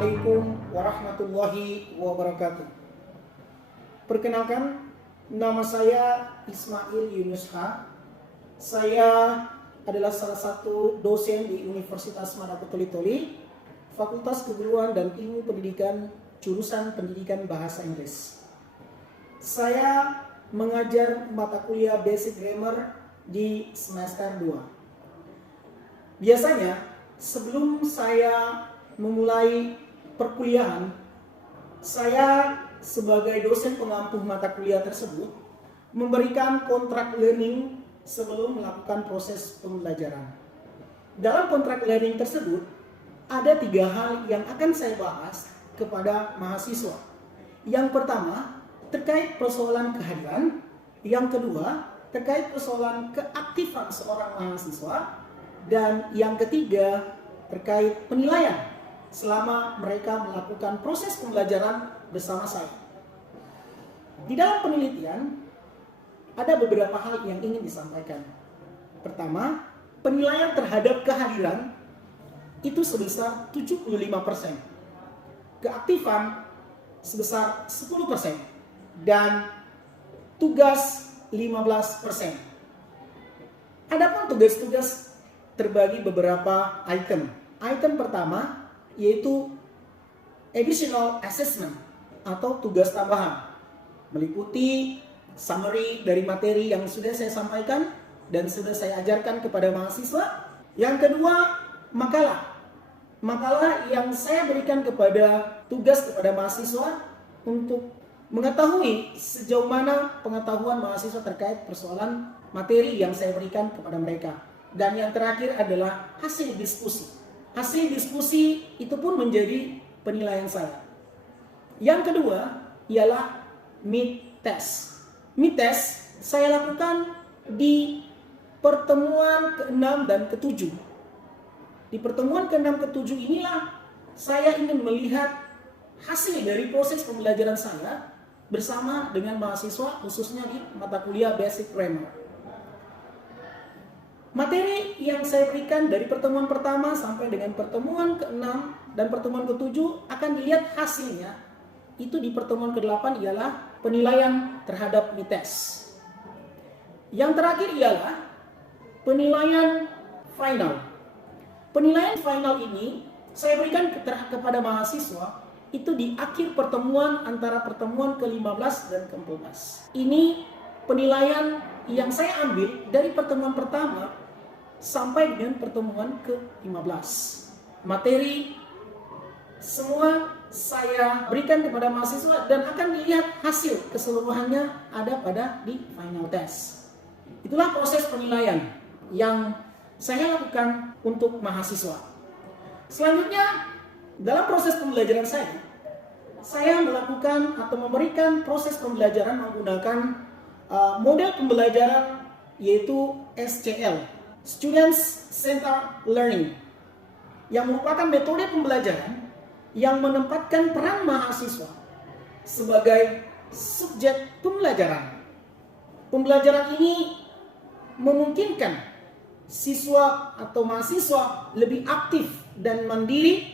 Assalamualaikum warahmatullahi wabarakatuh. Perkenalkan, nama saya Ismail Yunus H. Saya adalah salah satu dosen di Universitas Manado Toli-Toli, Fakultas Keguruan dan Ilmu Pendidikan, jurusan Pendidikan Bahasa Inggris. Saya mengajar mata kuliah Basic Grammar di semester 2. Biasanya, sebelum saya memulai perkuliahan, saya sebagai dosen pengampu mata kuliah tersebut memberikan kontrak learning sebelum melakukan proses pembelajaran. Dalam kontrak learning tersebut, ada 3 hal yang akan saya bahas kepada mahasiswa. Yang pertama, terkait persoalan kehadiran. Yang kedua, terkait persoalan keaktifan seorang mahasiswa. Dan yang ketiga, terkait penilaian selama mereka melakukan proses pembelajaran bersama saya. Di dalam penelitian, ada beberapa hal yang ingin disampaikan. Pertama, penilaian terhadap kehadiran itu sebesar 75%. Keaktifan sebesar 10%. Dan tugas 15%. Adapun tugas-tugas terbagi beberapa item. Item pertama yaitu additional assessment atau tugas tambahan, meliputi summary dari materi yang sudah saya sampaikan dan sudah saya ajarkan kepada mahasiswa. Yang kedua, makalah yang saya berikan tugas kepada mahasiswa untuk mengetahui sejauh mana pengetahuan mahasiswa terkait persoalan materi yang saya berikan kepada mereka. Dan yang terakhir adalah hasil diskusi. Hasil diskusi itu pun menjadi penilaian saya. Yang kedua ialah mid test. Mid test saya lakukan di pertemuan ke-6 dan ke-7. Di pertemuan ke-6 ke-7 inilah saya ingin melihat hasil dari proses pembelajaran saya bersama dengan mahasiswa, khususnya di mata kuliah Basic Grammar. Materi yang saya berikan dari pertemuan pertama sampai dengan pertemuan ke-6 dan pertemuan ke-7 akan dilihat hasilnya. Itu di pertemuan ke-8 ialah penilaian terhadap mid-test. Yang terakhir ialah penilaian final. Penilaian final ini saya berikan kepada mahasiswa itu di akhir pertemuan antara pertemuan ke-15 dan ke-14. Ini penilaian yang saya ambil dari pertemuan pertama sampai dengan pertemuan ke-15. Materi semua saya berikan kepada mahasiswa dan akan dilihat hasil keseluruhannya ada di final test. Itulah proses penilaian yang saya lakukan untuk mahasiswa. Selanjutnya, dalam proses pembelajaran saya melakukan atau memberikan proses pembelajaran menggunakan model pembelajaran yaitu SCL, Students Centered Learning, yang merupakan metode pembelajaran yang menempatkan peran mahasiswa sebagai subjek pembelajaran. Pembelajaran ini memungkinkan siswa atau mahasiswa lebih aktif dan mandiri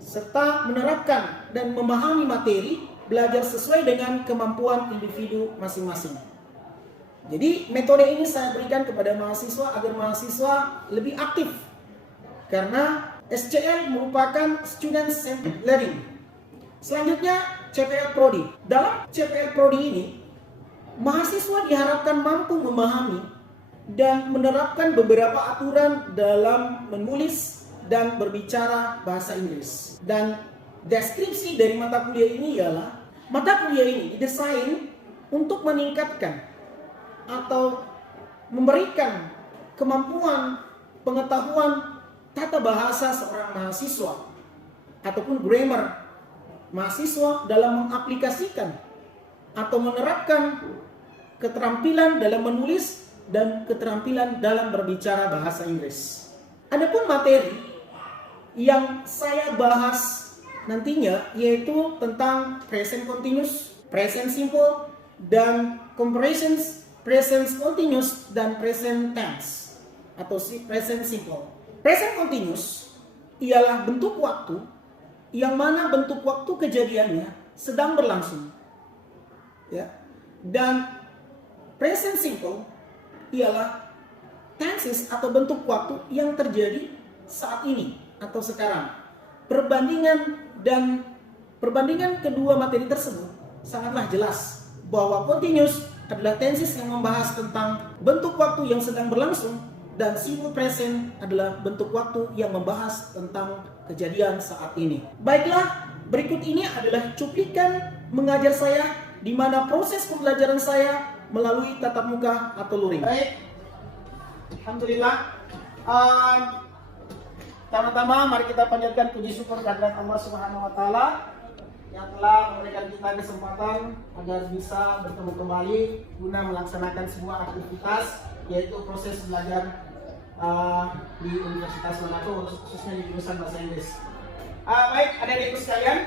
serta menerapkan dan memahami materi, belajar sesuai dengan kemampuan individu masing-masing. Jadi metode ini saya berikan kepada mahasiswa agar mahasiswa lebih aktif, karena SCL merupakan Student Centered Learning. Selanjutnya CPL Prodi. Dalam CPL Prodi ini, mahasiswa diharapkan mampu memahami dan menerapkan beberapa aturan dalam menulis dan berbicara bahasa Inggris. Dan deskripsi dari mata kuliah ini ialah mata kuliah ini didesain untuk meningkatkan atau memberikan kemampuan pengetahuan tata bahasa seorang mahasiswa ataupun grammar mahasiswa dalam mengaplikasikan atau menerapkan keterampilan dalam menulis dan keterampilan dalam berbicara bahasa Inggris. Adapun materi yang saya bahas nantinya yaitu tentang present continuous, present simple, dan comparisons present continuous dan present tense atau present simple. Present continuous ialah bentuk waktu yang mana bentuk waktu kejadiannya sedang berlangsung. Ya. Dan present simple ialah tenses atau bentuk waktu yang terjadi saat ini atau sekarang. Perbandingan kedua materi tersebut sangatlah jelas bahwa continuous adalah tenses yang membahas tentang bentuk waktu yang sedang berlangsung, dan simple present adalah bentuk waktu yang membahas tentang kejadian saat ini. Baiklah, berikut ini adalah cuplikan mengajar saya di mana proses pembelajaran saya melalui tatap muka atau luring. Baik, alhamdulillah. Pertama-tama mari kita panjatkan puji syukur kehadirat Allah Subhanahu wa taala yang telah memberikan kita kesempatan agar bisa bertemu kembali guna melaksanakan sebuah aktivitas, yaitu proses belajar di Universitas Manado, khususnya di jurusan Bahasa Inggris. Baik, adik-adikku sekalian,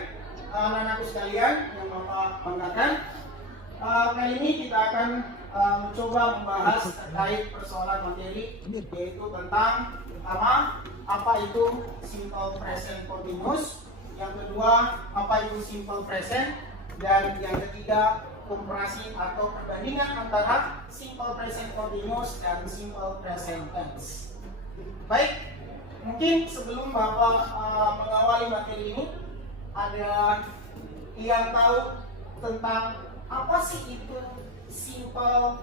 anak-anakku sekalian yang Bapak banggakan, kali ini kita akan mencoba membahas terkait persoalan materi, yaitu tentang pertama, apa itu simple present continuous, yang kedua, apa itu simple present, dan yang ketiga, komparasi atau perbandingan antara simple present continuous dan simple present tense. Baik, mungkin sebelum Bapak mengawali materi ini, ada yang tahu tentang apa sih itu simple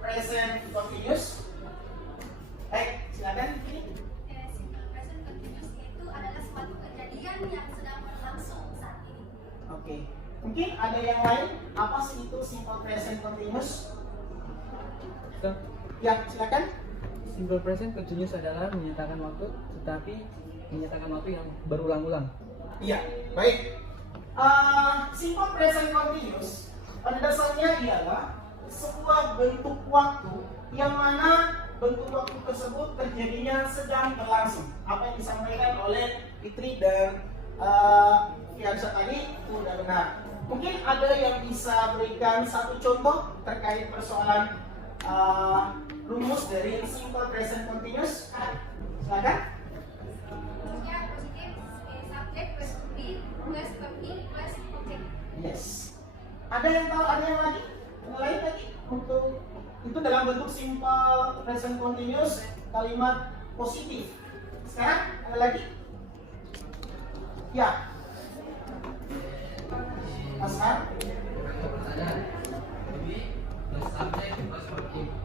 present continuous? Baik, silakan. Simple present continuous itu adalah suatu kejadian yang sedang berlangsung saat ini. Oke, mungkin ada yang lain, apa sih itu simple present continuous? Ya, silakan. Simple present continuous adalah menyatakan waktu, tetapi menyatakan waktu yang berulang-ulang. Iya, baik. Simple present continuous pada dasarnya ialah sebuah bentuk waktu yang mana bentuk waktu tersebut terjadinya sedang berlangsung. Apa yang disampaikan oleh Fitri dan Fiansyah tadi itu sudah benar. Mungkin ada yang bisa berikan satu contoh terkait persoalan rumus dari simple present continuous. Silakan. Rumusnya positif, subjek plus to be plus verb plus objek. Yes. Ada yang tahu? Ada yang lagi? Yang lain lagi? Untuk itu dalam bentuk simple present continuous kalimat positif. Sekarang ada lagi? Ya. Asar.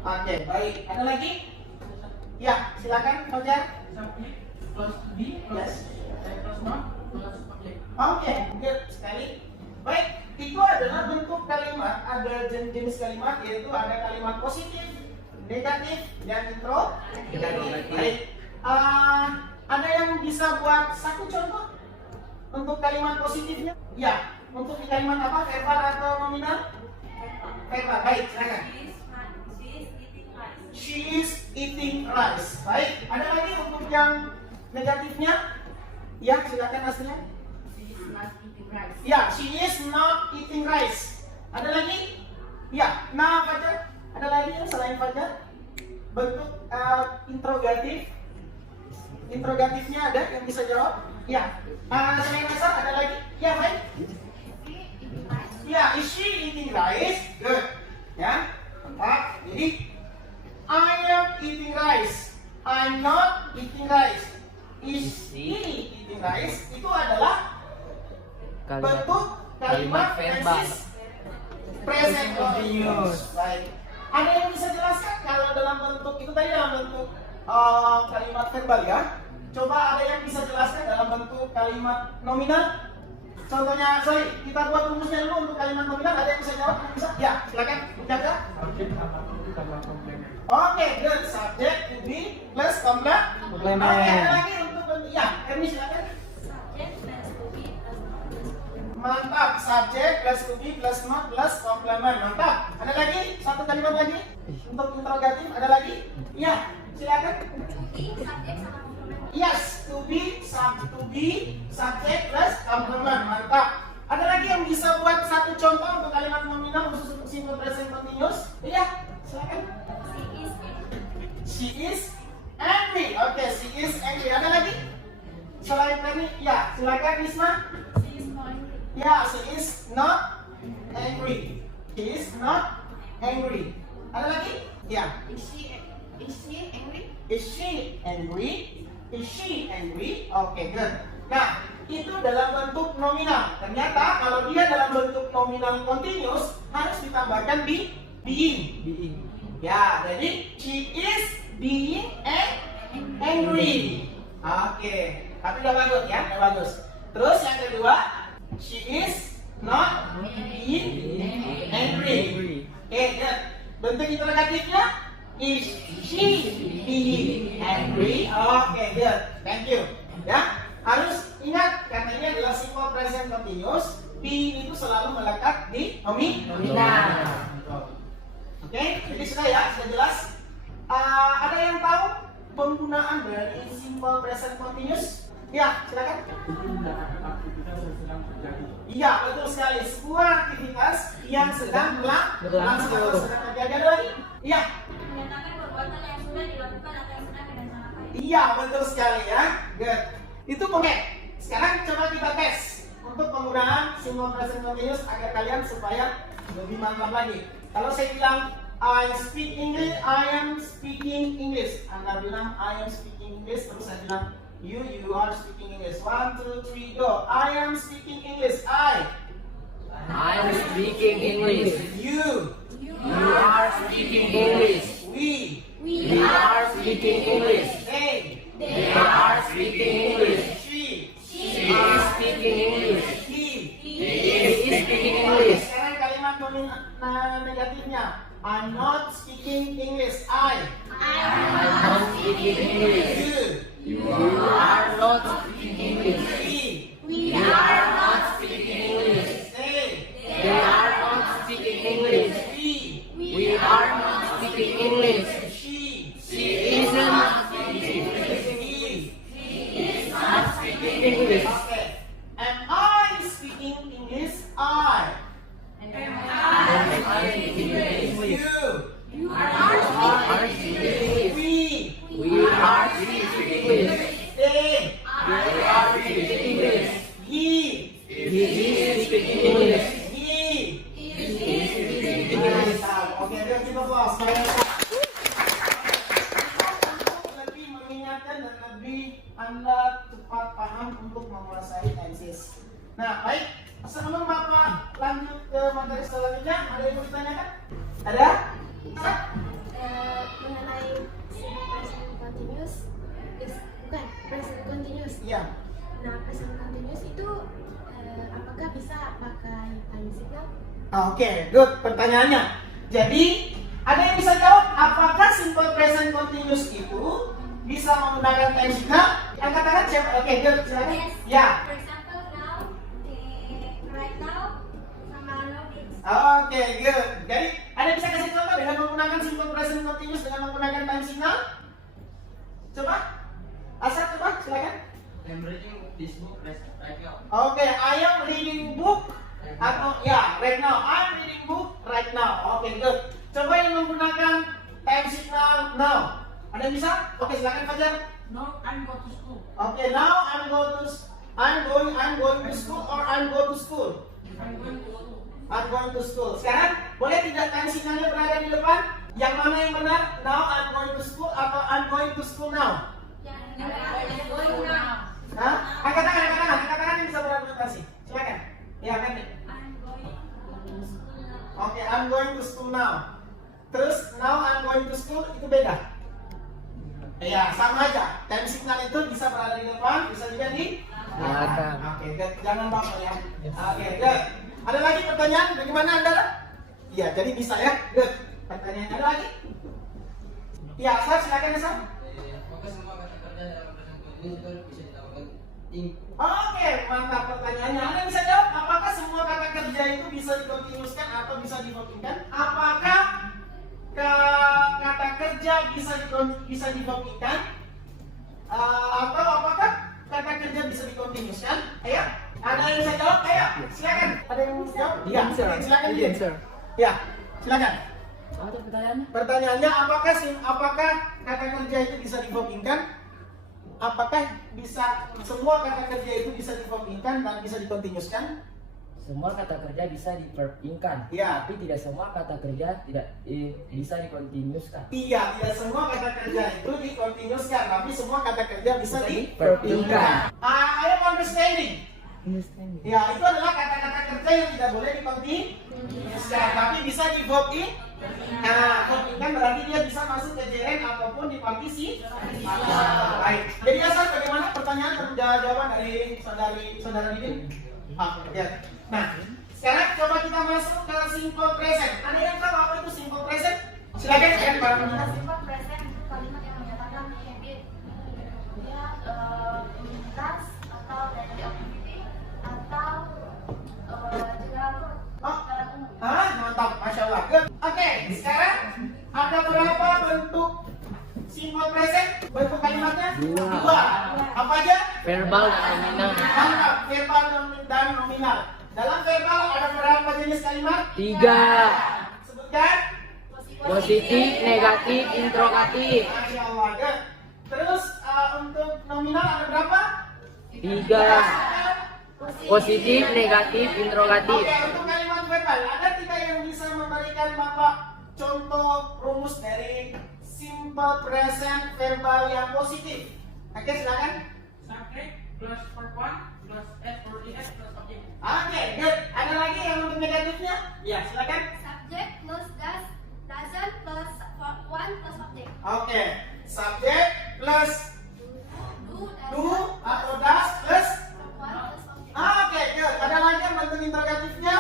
Oke, baik. Ada lagi? Ya, silakan Fajar. Yes. Oke, good sekali. Baik, itu adalah bentuk kalimat. Ada jenis kalimat, yaitu ada kalimat positif, negatif, dan interrogatif. Baik. Ada yang bisa buat satu contoh untuk kalimat positifnya? Ya, untuk di kalimat apa? Verbal atau nominal? Verbal. Baik, silakan. She is eating rice. Baik, ada lagi untuk yang negatifnya? Ya, silakan hasilnya. Ya, she is not eating rice. Ada lagi? Ya, nah Fajar. Ada lagi yang selain Fajar? Bentuk interrogatif. Interrogatifnya ada yang bisa jawab? Ya. Selain Asar ada lagi? Ya, baik. Ya, is she eating rice? Good. Ya, mantap. Jadi I am eating rice. I'm not eating rice. Is he eating rice? Itu adalah bentuk kalimat verbal. Present continuous. Baik. Ada yang bisa jelaskan kalau dalam bentuk itu tadi dalam bentuk kalimat verbal ya? Coba ada yang bisa jelaskan dalam bentuk kalimat nominal? Contohnya, kita buat rumusnya dulu untuk kalimat nominal. Ada yang bisa jawab? Bisa? Ya, silakan. Menjaga. Oke, good. Subject to be plus complement. Oke, ada lagi untuk bentuk ya. Erni silakan. Subjek plus to be plus objek. Mantap. Subject plus to be plus not plus complement. Mantap. Ada lagi? Satu kalimat lagi untuk interrogatif. Ada lagi? Ya, silakan. To be, subjek sama komplement. Yes, to be, subject plus complement. Mantap. Ada lagi yang bisa buat satu contoh untuk kalimat nominal khusus untuk simple present continuous? Iya, silakan. She is angry. Oke, she is angry. Ada lagi? Selain ini, ya, silakan Isma. Ya, she is not angry. She is not angry. Ada lagi? Ya. Is she angry? Is she angry? Is she angry? Oke, good. Nah, itu dalam bentuk nominal. Ternyata kalau dia dalam bentuk nominal continuous harus ditambahkan being. Being. Ya, jadi she is being angry. Oke, tapi udah bagus ya, udah bagus. Terus yang kedua, she is not being angry. Oke, good. Bentuk interrogatifnya, is she being angry? Oke, good. Thank you. Ya, harus ingat karena ini adalah simple present continuous. Being itu selalu melekat di nominal. Oke, jadi sudah ya, sudah jelas. Ada yang tahu penggunaan dari simple present continuous? Ya, silakan. Iya, betul sekali. Sebuah aktivitas yang sedang berlangsung atau sedang terjadi. Ada lagi? Iya. Menyatakan perbuatan yang sudah dilakukan atau yang sedang dilaksanakan. Iya, betul sekali ya. Good. Itu oke. Sekarang coba kita tes untuk penggunaan simple present continuous agar kalian supaya lebih mantap lagi. Kalau saya bilang I speak English, I am speaking English. Anda bilang I am speaking English, terus saya bilang you are speaking English. 1, 2, 3, go. I am speaking English. I I'm speaking English. You You are speaking English. We We are speaking English. They are speaking English. She She is speaking English. He He is speaking Oke, English. sekarang kalimat negatifnya. I'm not speaking English. I I'm not speaking English. You You are not speaking English. We We are not speaking English. They are not speaking English. We are not speaking English. She is not speaking English. He is not speaking English. Okay. Am I speaking English? I. Am I speaking English? You. Are speaking English. We. We are speaking English. They. They are speaking English. He. He is speaking English. He. He is speaking English. Oke, ayo kita close. Lebih mengingatkan dan lebih Anda cepat paham untuk menguasai tenses. Nah, baik. Sebelum Bapak lanjut ke materi selanjutnya, ada yang mau ditanyakan? Ada? Bisa? Mengenai present continuous, bukan present continuous. Iya. Nah, present continuous itu apakah bisa pakai time signal? Oke, good. Pertanyaannya. Jadi, ada yang bisa jawab apakah simple present continuous itu bisa menggunakan time signal? Angkat tangan siapa? Oke, good. Silakan. Yes. Ya. For example, now, right now, sama now it's Oke, good. Jadi, ada yang bisa kasih contoh dengan menggunakan simple present continuous dengan menggunakan time signal? Coba. Asal coba, silakan. I'm reading this book right now. Oke, I am reading book atau ya, right now. I'm reading book right now. Oke, good. Coba yang menggunakan time signal now. Ada yang bisa? Oke, silakan Fajar. No, I'm going to school. Oke, now I'm going to school or I'm going to school. I'm going to school. I'm going to school. Sekarang boleh tidak time signalnya berada di depan? Yang mana yang benar? Now I'm going to school atau I'm going to school now? yang going now. Hah? Angkat tangan yang bisa berargumentasi. Silakan. Ya, ganti. I'm going to school now. Oke, I'm going to school now. Terus now I'm going to school itu beda. Ya, sama aja. Time signal itu bisa berada di depan, bisa juga di belakang. Oke, good. Jangan baper ya. Oke, good. Ada lagi pertanyaan? Bagaimana Anda? Iya, jadi bisa ya. Good. Pertanyaan ada lagi? Ya, Sar, silakan ya, Sar. Apakah semua kata kerja dalam present continuous itu bisa dilakukan in? Oke, mantap pertanyaannya. Anda bisa jawab, apakah semua kata kerja itu bisa dikontinuuskan atau bisa divokinkan? Apakah kata kerja bisa divokinkan? Atau apakah kata kerja bisa dikontinuuskan? Ayo, ada yang bisa jawab? Ayo, silakan. Ada yang bisa jawab? Iya, oke, silakan. Ya, silakan. Apa pertanyaannya? Pertanyaannya, apakah kata kerja itu bisa divokinkan? Apakah bisa semua kata kerja itu bisa divokinkan dan bisa dikontinuuskan? semua kata kerja bisa diperpinkan, Iya. tapi tidak semua kata kerja bisa dikontinuskan. Iya, tidak semua kata kerja itu dikontinuskan, tapi semua kata kerja bisa diperpinkan. I am understanding. Ya, itu adalah kata-kata kerja yang tidak boleh dikontinuskan, tapi bisa di verb in. Nah, verb in kan berarti dia bisa masuk ke gerund ataupun di partisi. Baik. Jadi Hasan, bagaimana pertanyaan dan jawaban dari saudara Didin? Ya. Nah, sekarang coba kita masuk ke simple present. Ada yang tahu apa itu simple present? Silakan kan para peminat. Simple present itu kalimat yang menyatakan habit. Dia melintas atau dari activity atau general umum. Mantap, masya Allah. Good. Oke, sekarang ada berapa bentuk simple present? Bentuk kalimatnya? Dua. Apa aja? Verbal dan nominal. Mantap, verbal dan nominal. Dalam verbal ada berapa jenis kalimat? 3. Sebutkan. Positif, negatif, interrogatif. Masya Allah. Good. Terus untuk nominal ada berapa? 3. Positif, negatif, interrogatif. Oke, untuk kalimat verbal ada 3 yang bisa memberikan Bapak contoh rumus dari simple present verbal yang positif. Oke, silakan. Subject plus verb one plus S or ES plus object. Oke, good. Ada lagi yang untuk negatifnya? Ya, silakan. Subject plus doesn't plus one plus object. Oke, subject plus do atau does plus. One plus object. Oke, good. Ada lagi yang bentuk interrogatifnya?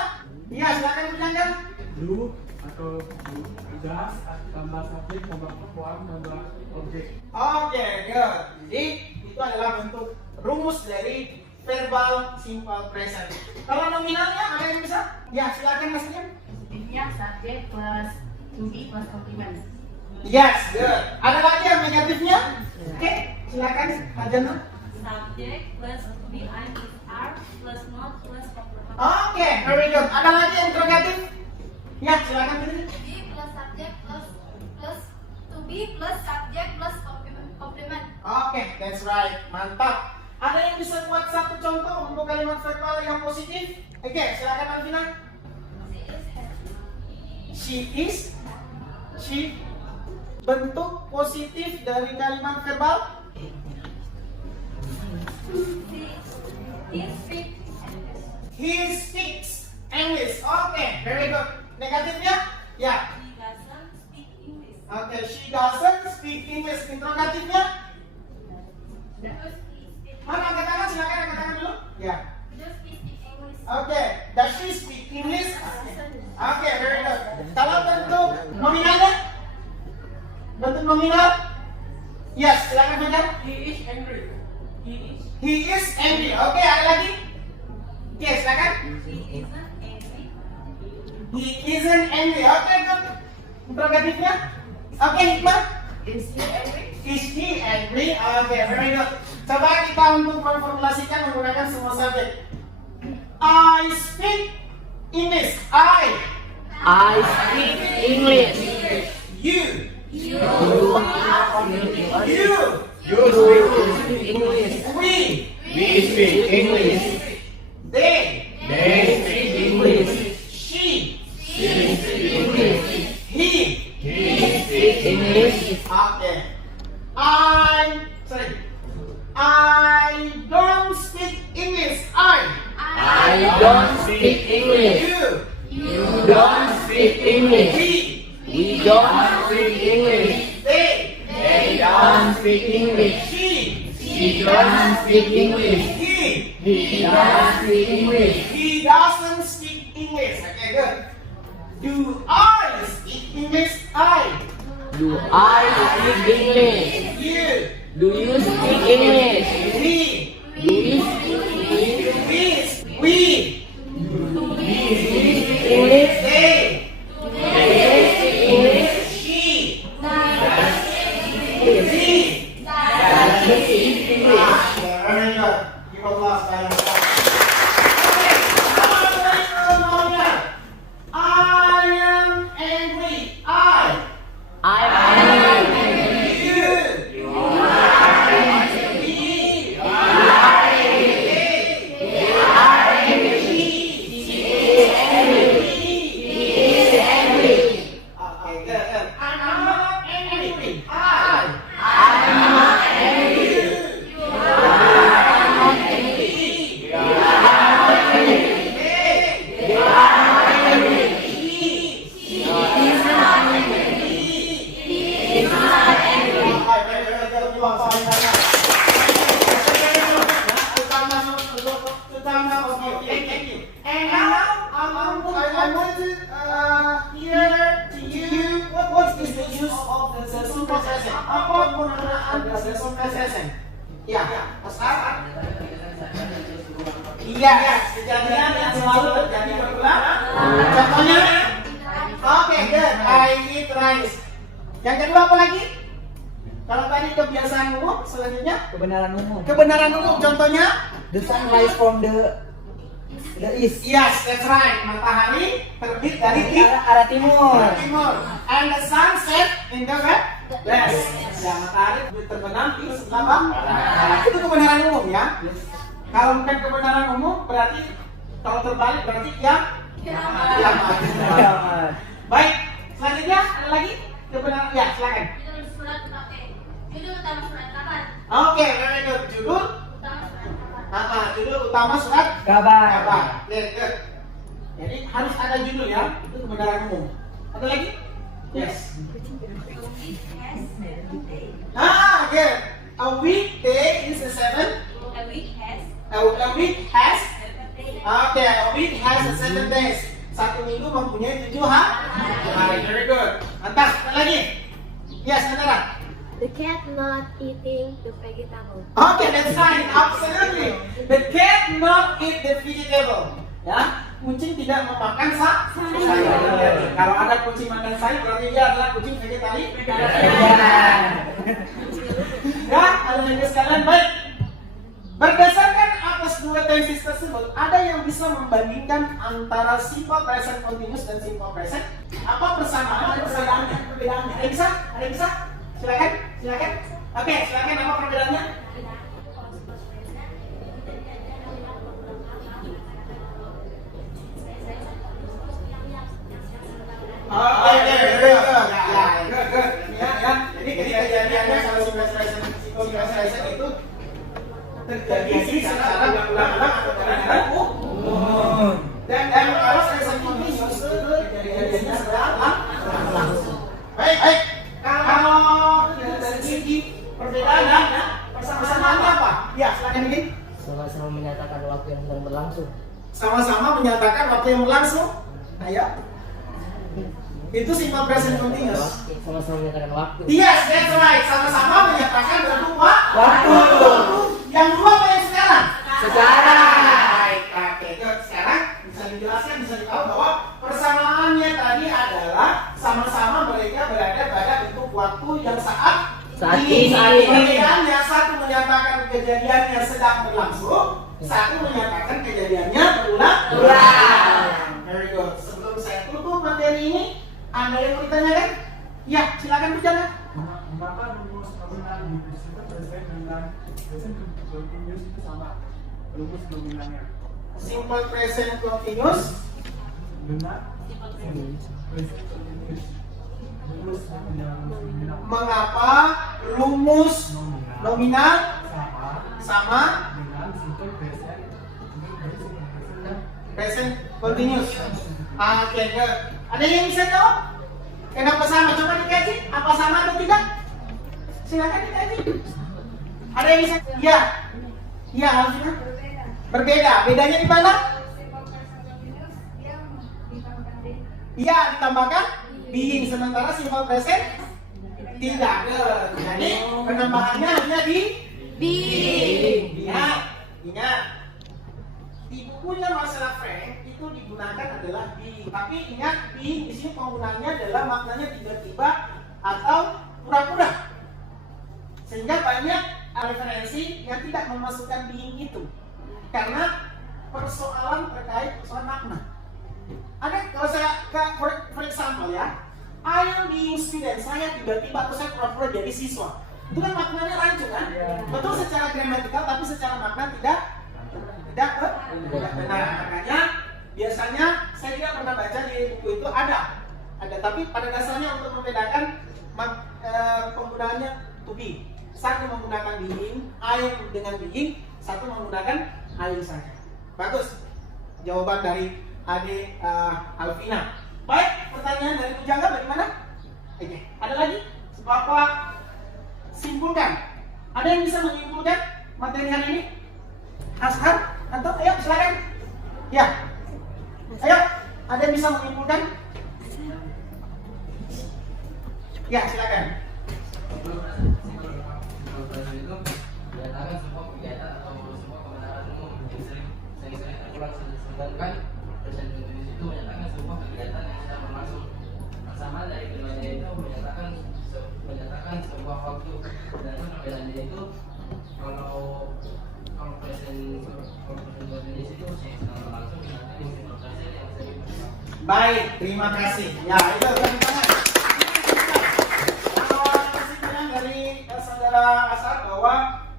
Iya, silakan ditanyakan. Do atau do does tambah subjek tambah verb one tambah objek. Oke, good. Jadi itu adalah bentuk rumus dari verbal simple present. Kalau nominalnya ada yang bisa? Ya, silakan Mas Rian. Positifnya subject plus to be plus complement. Yes, good. Ada lagi yang negatifnya? Oke, silakan Pak Jana. Subject plus to be I plus are plus not plus complement. Oke, very good. Ada lagi yang interrogatif? Ya, silakan Fitri. Be plus subject plus to be plus subject plus complement. Oke, that's right. Mantap. Ada yang bisa buat satu contoh untuk kalimat verbal yang positif? Oke, silakan Alvina. She is. She. Bentuk positif dari kalimat verbal? He speaks English. Oke, very good. Negatifnya? Ya. He doesn't speak English. Oke, she doesn't speak English. Interrogatifnya? Mana angkat tangan? Silakan angkat tangan dulu. Ya. Does he speak English? Oke, does she speak English? Oke, very good. Kalau bentuk nominalnya? Bentuk nominal? Yes, silakan Fajar. He is angry. He is angry. Oke, ada lagi? Oke, silakan. He isn't angry. He isn't angry. Oke, good. Interrogatifnya? Oke, Hikmah. Is he angry? Is he angry? Oke, very good. Coba kita untuk memformulasikan menggunakan semua subjek. I speak English. I speak English. You. You speak English. We speak English. They speak English. She speak English. He Speak English. Okay. I don't speak English. I don't speak English. You Don't speak English. We don't speak English. They Don't speak English. She Don't speak English. He Don't speak English. He doesn't speak English. Okay, good. Do I speak English? Do I speak English? You. Do you speak English? We. Do you speak English? We. English? They. They speak English? She. Yes. He. Does he speak English? Very good. Give applause by yourself. Okay, I am angry. I'm angry. You. We. I'm not angry. I'm not angry. You I'm not angry. He You are not angry. They You are not angry. He You is not angry. He Is not angry. And now I want to hear to you what is the use of the simple present. Apa penggunaan the simple present? Ya, Ustaz. Iya, kejadian yang selalu terjadi berulang. Contohnya, oke, good. I eat rice. Yang kedua apa lagi? Kalau tadi kebiasaan umum, selanjutnya Kebenaran umum. kebenaran umum. Contohnya, The sun rise from the east. yes, that's right. Matahari terbit dari Arah timur. timur. And the sun set in the west. Ya, matahari terbenam di sebelah barat. Itu kebenaran umum ya. Kalau bukan kebenaran umum, berarti kalau terbalik berarti yang Kiamat. baik. Selanjutnya ada lagi kebenaran. Ya, silakan. Judul surat judul utama surat kabar. Oke, very good. Judul Utama surat kabar. judul utama surat Kabar. kabar. Very good. Jadi harus ada judul ya. Itu kebenaran umum. Ada lagi? Yes. Good. A weekday is a seven. A week has A week has. 7 days. Okay, a week has a 7 days. Satu minggu mempunyai 7 hari. Very good. Mantap. Ada lagi? Yes, Nara. The cat not eating the vegetable. Okay, that's right. Absolutely. The cat not eat the vegetable. Ya, kucing tidak memakan sayur. Kalau ada kucing makan sayur, berarti dia adalah kucing vegetarian. Ya, ada yang sekalian baik. Berdasarkan atas dua tesis tersebut, ada yang bisa membandingkan antara simple present continuous dan simple present. Apa persamaan dan perbedaannya? Ada yang bisa? Ada yang bisa? Silakan, silakan. Oke, silakan. Apa perbedaannya? Good. Ya. Jadi kejadiannya kalau simple present itu terjadi secara berulang-ulang atau kadang-kadang dan kalau present continuous itu kejadiannya sedang langsung. Baik. Kalau dari segi perbedaan persamaannya apa? Ya, silakan bikin. Sama-sama menyatakan waktu yang sedang berlangsung. Sama-sama menyatakan waktu yang berlangsung. Ayo. Itu simple present continuous. Sama-sama menyatakan waktu. Yes, that's right. Sama-sama menyatakan bentuk waktu. Yang dua apa yang sekarang? Sekarang. Baik, oke, good. Sekarang bisa dijelaskan, bisa ditahu bahwa persamaannya tadi adalah sama-sama mereka berada pada bentuk waktu yang saat ini. Perbedaannya, satu menyatakan kejadiannya sedang berlangsung, satu menyatakan kejadiannya berulang. Very good. Sebelum saya tutup materi ini, ada yang mau ditanyakan? Ya, silakan bicara. Mengapa rumus nominal di simple present dengan present continuous itu sama rumus nominalnya Simple present continuous dengan present continuous rumus nominal mengapa rumus nominal sama dengan simple present present continuous? Oke, good. Ada yang bisa tahu? Kenapa sama? Coba dikaji. Apa sama atau tidak? Silakan dikaji. Ada yang bisa? Ya. Ya, Alvina. Berbeda. Bedanya di mana? Iya, ditambahkan being, sementara simple present tidak. Jadi penambahannya hanya di being. Ingat. Di bukunya masalah Frank itu digunakan adalah being. Tapi ingat, being di sini penggunaannya adalah maknanya tiba-tiba atau pura-pura. Sehingga banyak referensi yang tidak memasukkan being itu karena persoalan terkait persoalan makna. Ada, kalau saya for example ya, I am being student, saya tiba-tiba atau saya pura-pura jadi siswa. Itu kan maknanya rancu kan? Betul secara gramatikal, tapi secara makna tidak benar. Makanya biasanya saya tidak pernah baca di buku itu ada Ada, tapi pada dasarnya untuk membedakan penggunaannya to be. Satu menggunakan being, I dengan being, satu menggunakan I saja. Bagus. Jawaban dari Ade Alvina. Baik, pertanyaan dari Pujangga bagaimana? Oke, ada lagi? Bapak simpulkan. Ada yang bisa menyimpulkan materi hari ini? Ashar? Atau ayo silakan. Ya. Ayo, ada yang bisa menyimpulkan? Ya, silakan. Itu menyatakan semua kegiatan atau semua kebenaran umum yang sering terulang sedangkan present continuous itu menyatakan semua kegiatan yang sedang berlangsung. Sama dari keduanya itu menyatakan sebuah waktu, dan perbedaannya itu kalau present continuous itu sedang berlangsung nanti simple present yang sering berlangsung. Baik, terima kasih. Ya, itu tepuk tangan. Kesimpulan dari saudara Asar bahwa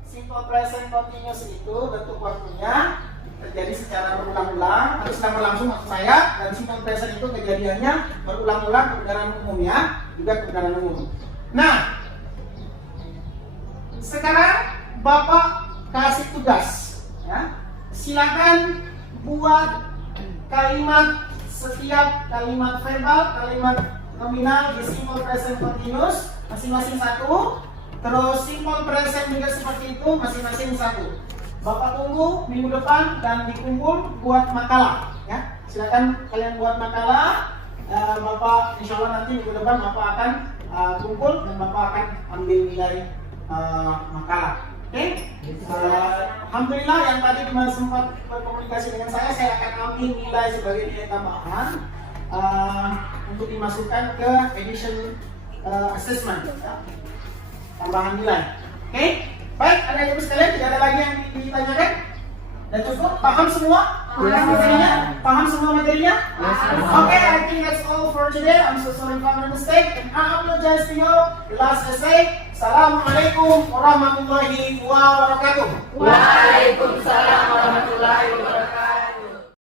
simple present continuous itu bentuk waktunya terjadi secara berulang-ulang atau sedang berlangsung maksud saya, dan simple present itu kejadiannya berulang-ulang, kebenaran umumnya juga kebenaran umum. Nah, sekarang Bapak kasih tugas, ya. Silakan buat kalimat, setiap kalimat verbal, kalimat nominal di simple present continuous masing-masing satu. Terus simple present juga seperti itu, masing-masing satu. Bapak tunggu minggu depan dan dikumpul buat makalah, ya. Silakan kalian buat makalah. Bapak insya Allah nanti minggu depan Bapak akan kumpul dan Bapak akan ambil nilai makalah. Oke? Alhamdulillah yang tadi sempat berkomunikasi dengan saya akan ambil nilai sebagai nilai tambahan untuk dimasukkan ke edition assessment, ya. Tambahan nilai. Oke? Baik, ada ibu sekalian, tidak ada lagi yang ditanyakan? Dan cukup? Paham semua? Paham materinya? Paham semua materinya? Okay, I think that's all for today. I'm so sorry if I made a mistake, and I apologize to you. The last essay. Assalamualaikum warahmatullahi wabarakatuh. Waalaikumsalam warahmatullahi wabarakatuh.